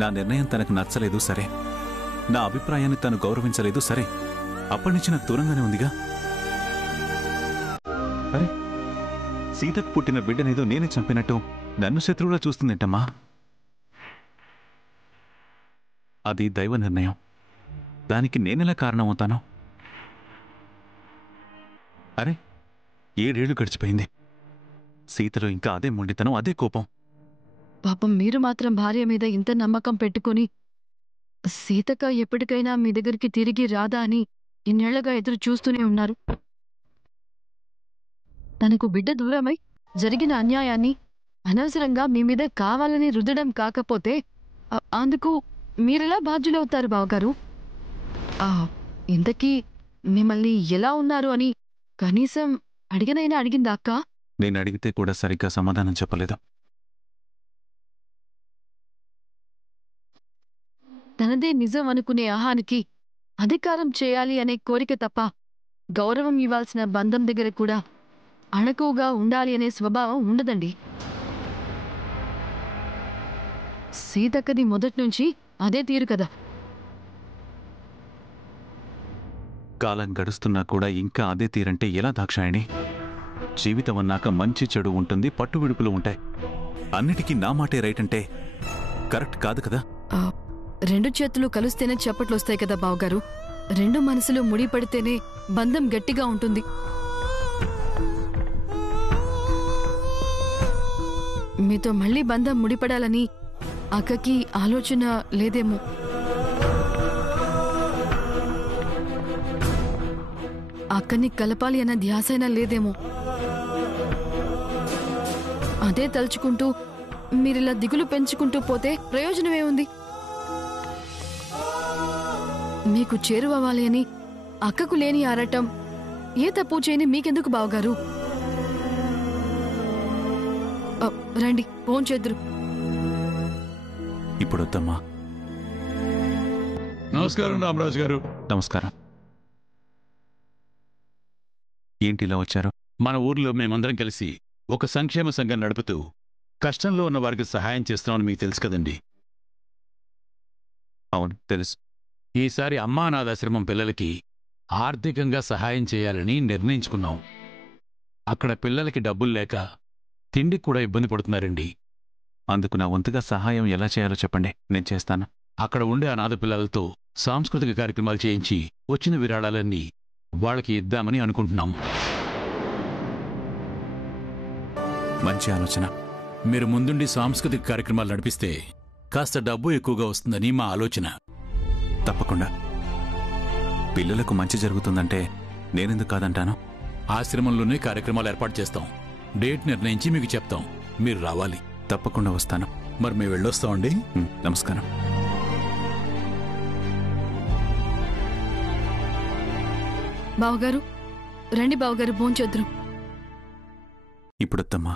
నా నిర్ణయం తనకు నచ్చలేదు సరే, నా అభిప్రాయాన్ని తను గౌరవించలేదు సరే, అప్పటినుంచి నాకు దూరంగానే ఉందిగా. అరే, సీతకు పుట్టిన బిడ్డనేదో నేనే చంపినట్టు నన్ను శత్రువులా చూస్తుందేంటమ్మా? అది దైవ నిర్ణయం, దానికి నేనెలా కారణమవుతాను? అరే, 7 ఏళ్లు గడిచిపోయింది, సీతలో ఇంకా అదే మొండితనం, అదే కోపం. పాపం మీరు మాత్రం భార్య మీద ఇంత నమ్మకం పెట్టుకుని సీతక ఎప్పటికైనా మీ దగ్గరికి తిరిగి రాదా అని ఇన్నేళ్లగా ఎదురు చూస్తూనే ఉన్నారు. తనకు బిడ్డ దూరమై జరిగిన అన్యాయాన్ని అనవసరంగా మీ మీద కావాలని రుద్దడం కాకపోతే అందుకు మీరెలా బాధ్యులవుతారు బావగారు? ఇంతకీ మిమ్మల్ని ఎలా ఉన్నారు అని కనీసం అడిగినైనా అడిగిందా అక్క? నేను అడిగితే కూడా సరిగ్గా సమాధానం చెప్పలేదు. తనదే నిజం అనుకునే ఆహానికి అధికారం చేయాలి అనే కోరిక తప్ప గౌరవం ఇవ్వాల్సిన బంధం దగ్గర కూడా అణకువగా ఉండాలి అనే స్వభావం ఉండదండి. సీతక్కది మొదట్నుంచి అదే తీరు కదా. కాలం గడుస్తున్నా కూడా ఇంకా అదే తీరంటే ఎలా దాక్షాయణి? జీవితం అన్నాక మంచి చెడు ఉంటుంది, పట్టు విడుపులు ఉంటాయి. అన్నిటికీ నా మాటే రైట్ అంటే కరెక్ట్ కాదు కదా. 2 చేతులు కలిస్తేనే చప్పట్లు వస్తాయి కదా బావగారు. 2 మనసులు ముడిపడితేనే బంధం గట్టిగా ఉంటుంది. మీతో మళ్ళీ బంధం ముడిపడాలని అక్కకి ఆలోచన లేదేమో. అక్కని కలపాలి అన్న ధ్యాసైనా లేదేమో. అదే తలుచుకుంటూ మీరిలా దిగులు పెంచుకుంటూ పోతే ప్రయోజనమే ఉంది? మీకు చేరువవ్వాలి అని అక్కకు లేని ఆరాటం ఏ తప్పు చేయని మీకెందుకు బావగారు? రండి, ఫోన్ చేద్దురు. ఇప్పుడొద్దమ్మా. నమస్కారం రామరాజు గారు. నమస్కారం. ఏంటిలా వచ్చారు? మన ఊర్లో మేమందరం కలిసి ఒక సంక్షేమ సంఘం నడుపుతూ కష్టంలో ఉన్న వారికి సహాయం చేస్తున్నామని మీకు తెలుసు కదండి. అవును, తెలుసు. ఈసారి అమ్మా అనాథాశ్రమం పిల్లలకి ఆర్థికంగా సహాయం చేయాలని నిర్ణయించుకున్నాం. అక్కడ పిల్లలకి డబ్బులు లేక తిండికి కూడా ఇబ్బంది పడుతున్నారండి. అందుకు నా వంతుగా సహాయం ఎలా చేయాలో చెప్పండి, నేను చేస్తాను. అక్కడ ఉండే అనాథ పిల్లలతో సాంస్కృతిక కార్యక్రమాలు చేయించి వచ్చిన విరాళాలన్నీ వాళ్ళకి ఇద్దామని అనుకుంటున్నాం. మంచి ఆలోచన. మీరు ముందుండి సాంస్కృతిక కార్యక్రమాలు నడిపిస్తే కాస్త డబ్బు ఎక్కువగా వస్తుందని మా ఆలోచన. తప్పకుండా. పిల్లలకు మంచి జరుగుతుందంటే నేనెందుకు కాదంటాను? ఆశ్రమంలోనే కార్యక్రమాలు ఏర్పాటు చేస్తాం. డేట్ నిర్ణయించి మీకు చెప్తాం, మీరు రావాలి. తప్పకుండా వస్తాను. మరి మేము వెళ్ళొస్తామండి. నమస్కారం. బావగారు రండి, బావగారు భోంచేద్దురు. ఇప్పుడొద్దమ్మా.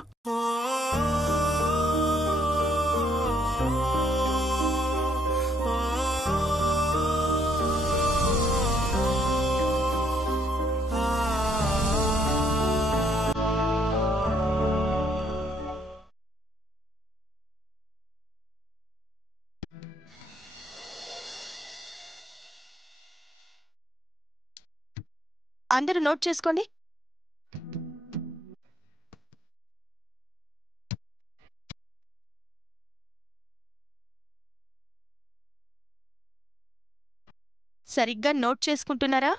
అందరూ నోట్ చేసుకోండి. సరిగ్గా నోట్ చేసుకుంటున్నారా?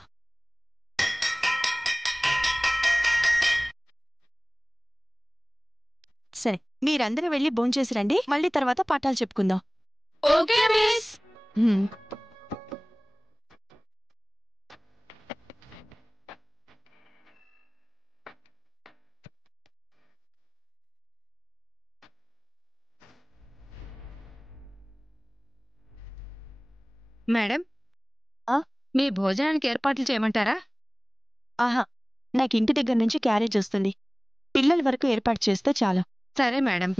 సరే, మీరందరూ వెళ్ళి భోంచేసి రండి. మళ్ళీ తర్వాత పాఠాలు చెప్పుకుందాం. Okay miss. మేడం, మీ భోజనానికి ఏర్పాట్లు చేయమంటారా? ఆహా, నాకు ఇంటి దగ్గర నుంచి క్యారేజ్ వస్తుంది. పిల్లల వరకు ఏర్పాటు చేస్తే చాలు. సరే మేడం.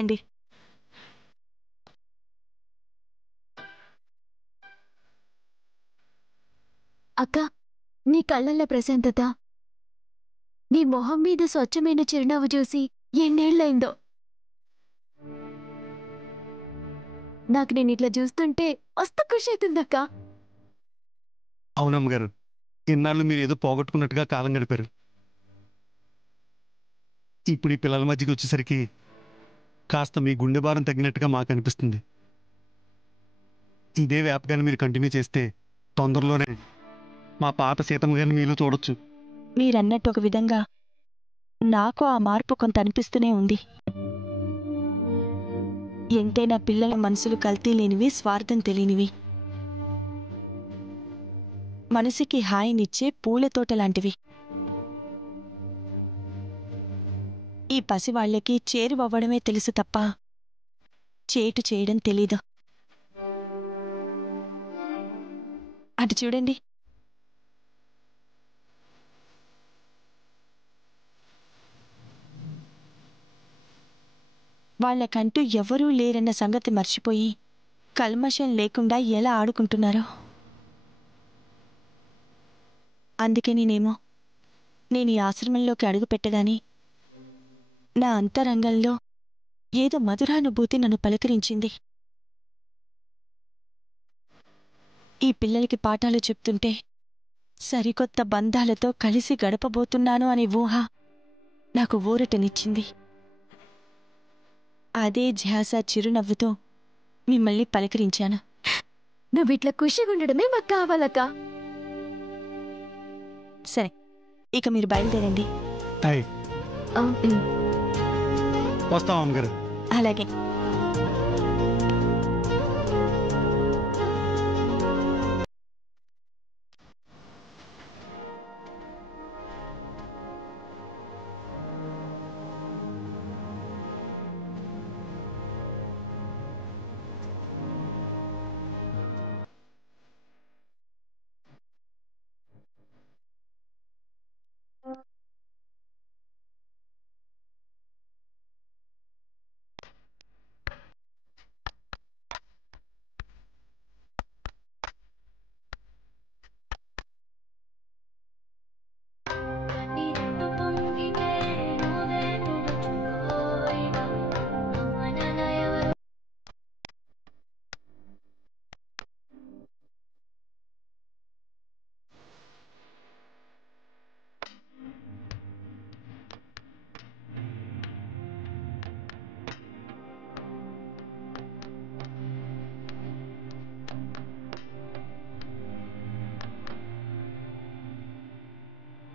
రండి. అక్క, నీ కళ్ళల్లో ప్రశాంతత, నీ మొహం మీద స్వచ్ఛమైన చిరునవ్వు చూసి ఎన్నేళ్లైందో. నాకు నేను ఇట్లా చూస్తుంటే మస్తు ఖుషి అవుతుందక్క. అవునమ్మ గారు, ఇన్నాళ్ళు మీరు ఏదో పోగొట్టుకున్నట్టుగా కాలం గడిపారు. ఇప్పుడు ఈ పిల్లల మధ్యకి వచ్చేసరికి కాస్త మీ గుండె భారం తగ్గినట్టుగా మాకు అనిపిస్తుంది. ఇదే వ్యాపకాన్ని మీరు కంటిన్యూ చేస్తే తొందరలోనే మా పాత సీతమ్మ గారిని మీలో చూడొచ్చు. మీరన్నట్టు ఒక విధంగా నాకు ఆ మార్పు కొంత అనిపిస్తూనే ఉంది. ఎంతైనా పిల్లల మనసులు కల్తీ లేనివి, స్వార్థం తెలియనివి, మనసుకి హాయినిచ్చే పూల తోట లాంటివి. ఈ పసివాళ్లకి చేరువవ్వడమే తెలుసు తప్ప చేటు చేయడం తెలీదు. అటు చూడండి. వాళ్లకంటూ ఎవరూ లేరన్న సంగతి మర్చిపోయి కల్మషం లేకుండా ఎలా ఆడుకుంటున్నారో. అందుకే నేను ఈ ఆశ్రమంలోకి అడుగు పెట్టగానే నా అంతరంగంలో ఏదో మధురానుభూతి నన్ను పలకరించింది. ఈ పిల్లలకి పాఠాలు చెప్తుంటే సరికొత్త బంధాలతో కలిసి గడపబోతున్నాను అనే ఊహ నాకు ఊరటనిచ్చింది. అదే ధ్యాస, చిరునవ్వుతో మిమ్మల్ని పలకరించాను. నువ్విట్లా ఖుషిగా ఉండడమే మాకు కావాలక్క. సరే, ఇక మీరు బయలుదేరండి. అయ్ వస్తాం అమ్మగారు. అలాగే.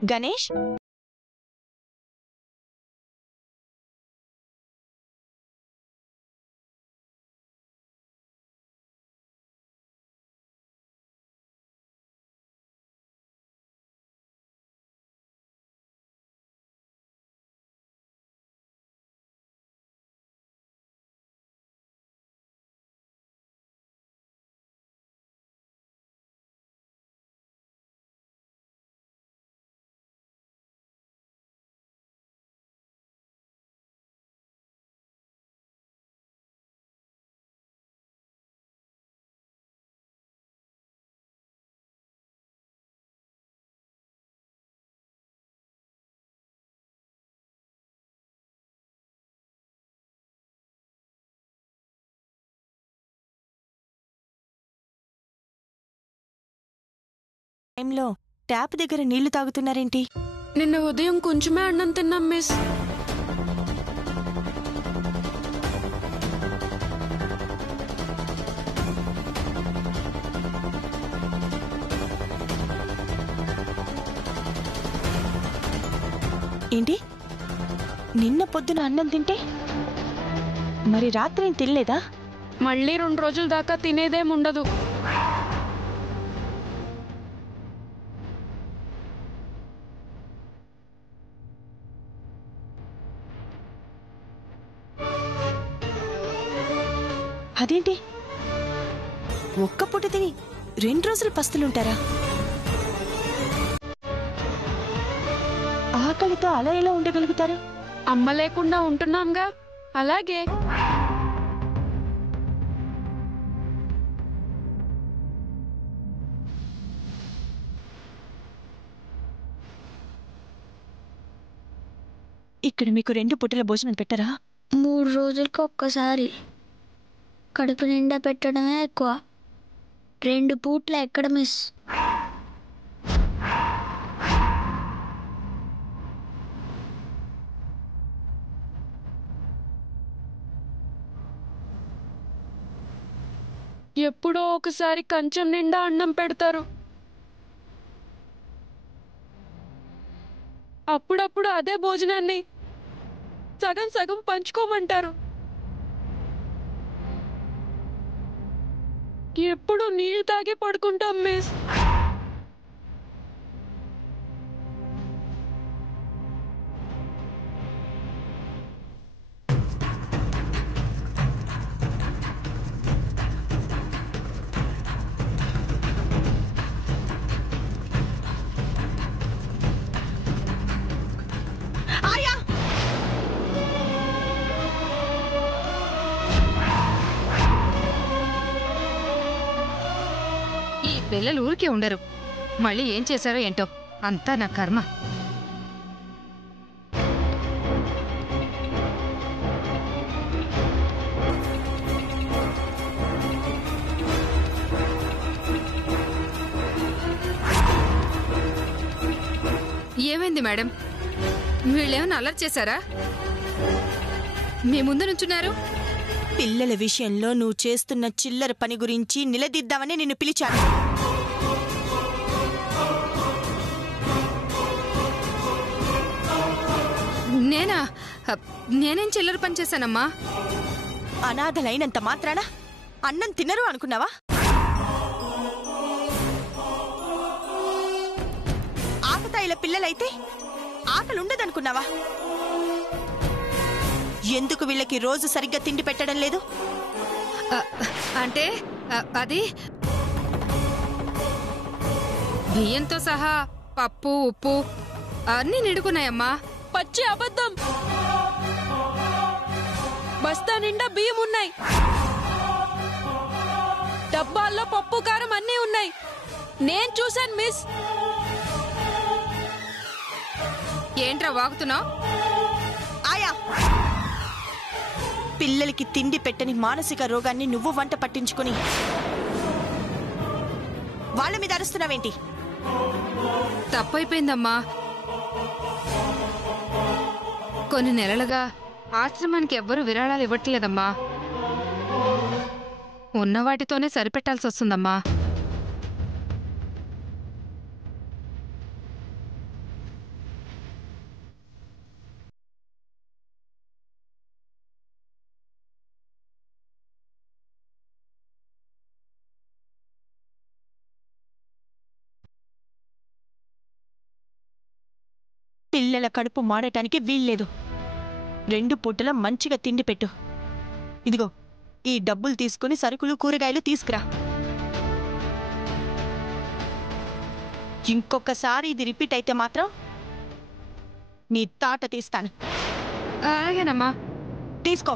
గణేష్, టైంలో ట్యాప్ దగ్గర నీళ్లు తాగుతున్నారేంటి? నిన్న ఉదయం కొంచెమే అన్నం తిన్నాం మిస్. ఏంటి, నిన్న పొద్దున అన్నం తింటే మరి రాత్రి తినలేదా? మళ్ళీ 2 రోజుల దాకా తినేదేముండదు. అదేంటి, ఒక్క పూట తిని 2 రోజులు పస్తులుంటారా? ఆకలితో అలా ఎలా ఉండగలుగుతారు? అమ్మ లేకుండా ఉంటున్నాంగా, అలాగే. ఇక్కడ మీకు 2 పూటల భోజనం పెట్టరా? 3 రోజులకు ఒక్కసారి. కడుపు నిండా పెట్టడమే ఎక్కువ. 2 పూట్ల ఎక్కడ మిస్? ఎప్పుడో ఒకసారి కంచం నిండా అన్నం పెడతారు. అప్పుడప్పుడు అదే భోజనాన్ని సగం సగం పంచుకోమంటారు. ఎప్పుడు నీళ్ళు తాగే పడుకుంటాం మిస్. ఈ పిల్లలు ఊరికే ఉండరు. మళ్ళీ ఏం చేశారో ఏంటో, అంతా నా కర్మ. ఏమైంది మేడం? వీళ్ళేమన్నా అలర్ట్ చేశారా? మీ ముందు నుంచున్నారు. పిల్లల విషయంలో నువ్వు చేస్తున్న చిల్లర పని గురించి నిలదీద్దామని నిన్ను పిలిచాను. నేనేం చిల్లర పని చేశానమ్మా? అనాథలైనంత మాత్రాన అన్నం తినరు అనుకున్నావా? ఆకతాయిల పిల్లలైతే ఆకలుండదనుకున్నావా? ఎందుకు వీళ్ళకి రోజు సరిగ్గా తిండి పెట్టడం లేదు? అంటే అది బియ్యంతో సహా పప్పు, ఉప్పు అన్నీ నిండుకున్నాయమ్మా. పచ్చి అబద్ధం. బస్తా నిండా బియ్యం ఉన్నాయి. డబ్బాల్లో పప్పు, కారం అన్నీ ఉన్నాయి. నేను చూశాను మిస్. ఏంట్రా వాగుతున్నావు? ఆయా, పిల్లలకి తిండి పెట్టని మానసిక రోగాన్ని నువ్వు వంట పట్టించుకుని వాళ్ళ మీద అరుస్తున్నావేంటి? తప్పైపోయిందమ్మా. కొన్ని నెలలుగా ఆశ్రమానికి ఎవ్వరూ విరాళాలు ఇవ్వట్లేదమ్మా. ఉన్న వాటితోనే సరిపెట్టాల్సి వస్తుందమ్మా. పిల్లల కడుపు మాడటానికి వీల్లేదు. 2 పూటల మంచిగా తిండి పెట్టు. ఇదిగో ఈ డబ్బులు తీసుకుని సరుకులు, కూరగాయలు తీసుకురా. ఇంకొకసారి ఇది రిపీట్ అయితే మాత్రం నీ తాట తీస్తాను. అలాగేనమ్మా. తీసుకో.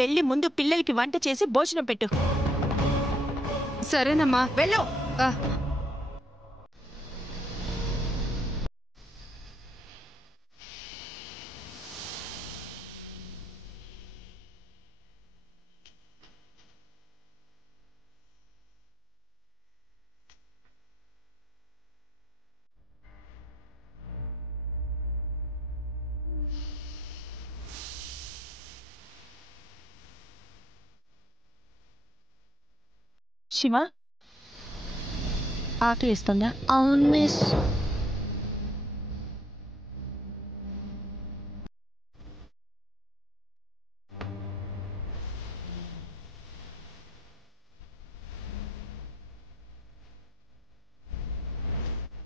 వెళ్ళి ముందు పిల్లలకి వంట చేసి భోజనం పెట్టు. సరేనమ్మా. వెళ్ళు. శివ, ఆకలిస్తుందా? అవును మిస్.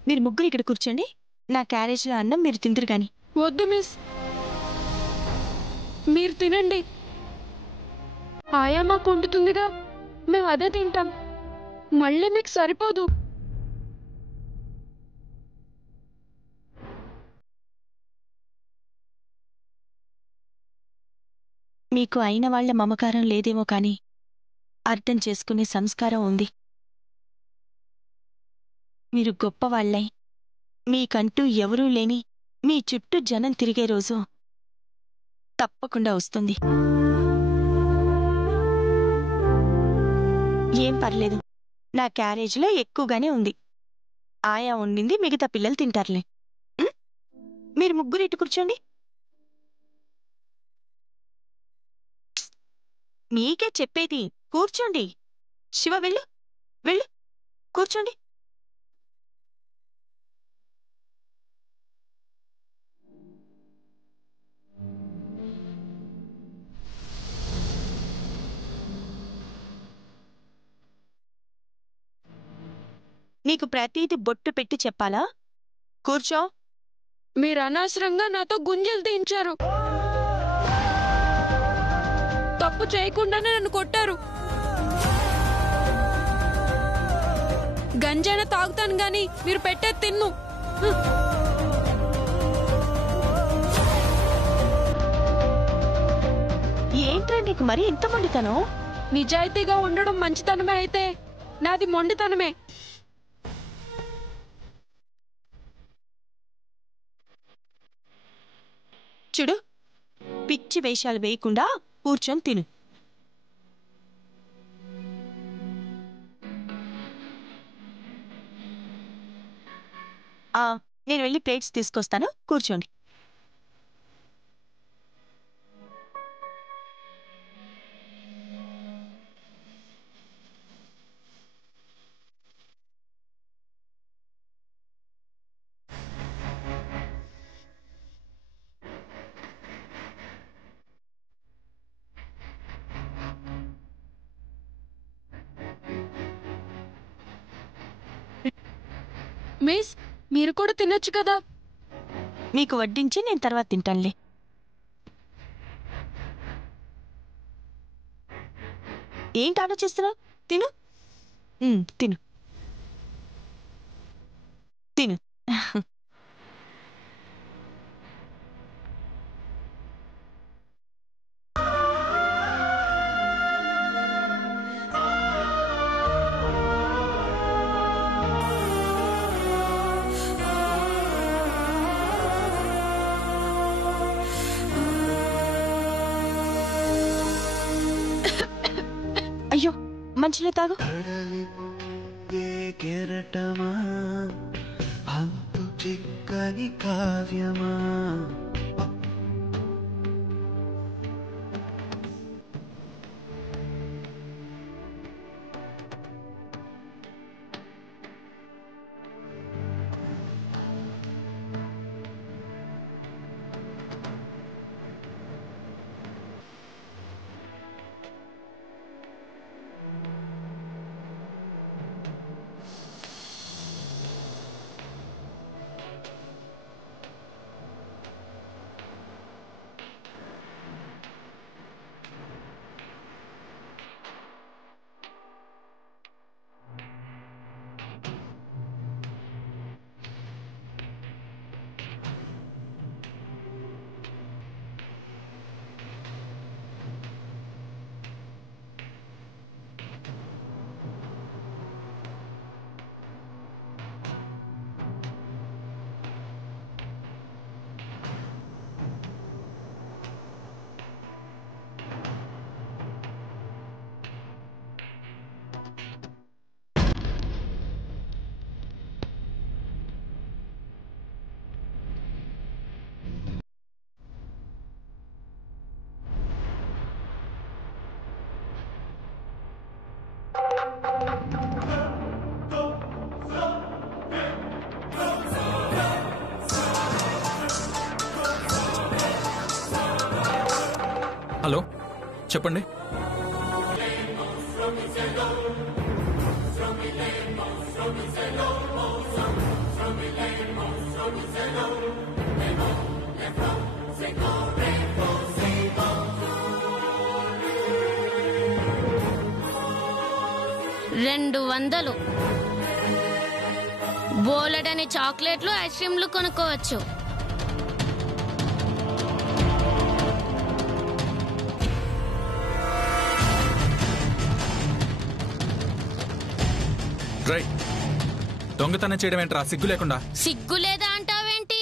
మీరు ముగ్గురు ఇక్కడ కూర్చోండి. నా క్యారేజ్లో అన్నం మీరు తిందురు గాని. వద్దు మిస్, మీరు తినండి. ఆయా మాకు వండుతుందిగా, మేము అదే తింటాం. మళ్ళీ మీకు సరిపోదు. మీకు అయిన వాళ్ల మమకారం లేదేమో కాని అర్థం చేసుకునే సంస్కారం ఉంది. మీరు గొప్పవాళ్లై మీకంటూ ఎవరూ లేని మీ చుట్టూ జనం తిరిగే రోజు తప్పకుండా వస్తుంది. ఏం పర్లేదు, నా క్యారేజ్లో ఎక్కువగానే ఉంది. ఆయా వండింది మిగతా పిల్లలు తింటారులే. మీరు ముగ్గురు ఇటు కూర్చోండి. మీకే చెప్పేది, కూర్చోండి. శివ వెళ్ళు, వెళ్ళు, కూర్చోండి. నీకు ప్రతీది బొట్టు పెట్టి చెప్పాలా? కూర్చో. మీరు అనవసరంగా నాతో గుంజలు తీయించారు. తప్పు చేయకుండానే నన్ను కొట్టారు. గంజాయినా తాగుతాను గాని మీరు పెట్టేది తిన్ను. ఏంట్రా నీకు మరి ఇంత మొండితనం? నిజాయితీగా ఉండడం మంచితనమే అయితే నాది మొండితనమే. చూడు, పిచ్చి వేషాలు వేయకుండా కూర్చొని తిను. నేను వెళ్ళి ప్లేట్స్ తీసుకొస్తాను, కూర్చోండి. మిస్, మీరు కూడా తినొచ్చు కదా. మీకు వడ్డించి నేను తర్వాత తింటానులే. ఏంటి ఆలోచిస్తున్నావు? తిను, తిను, తిను. అయ్యో, మంచిలో తాగు. కెరటమా అంతు చిక్కని కావ్యమా. హలో, చెప్పండి. $200 బోలెడని చాక్లెట్లు, ఐస్ క్రీమ్లు కొనుక్కోవచ్చు. రై దొంగతనం చేయడం ఏంట్రా సిగ్గు లేకుండా? సిగ్గు లేదా అంటావేంటి?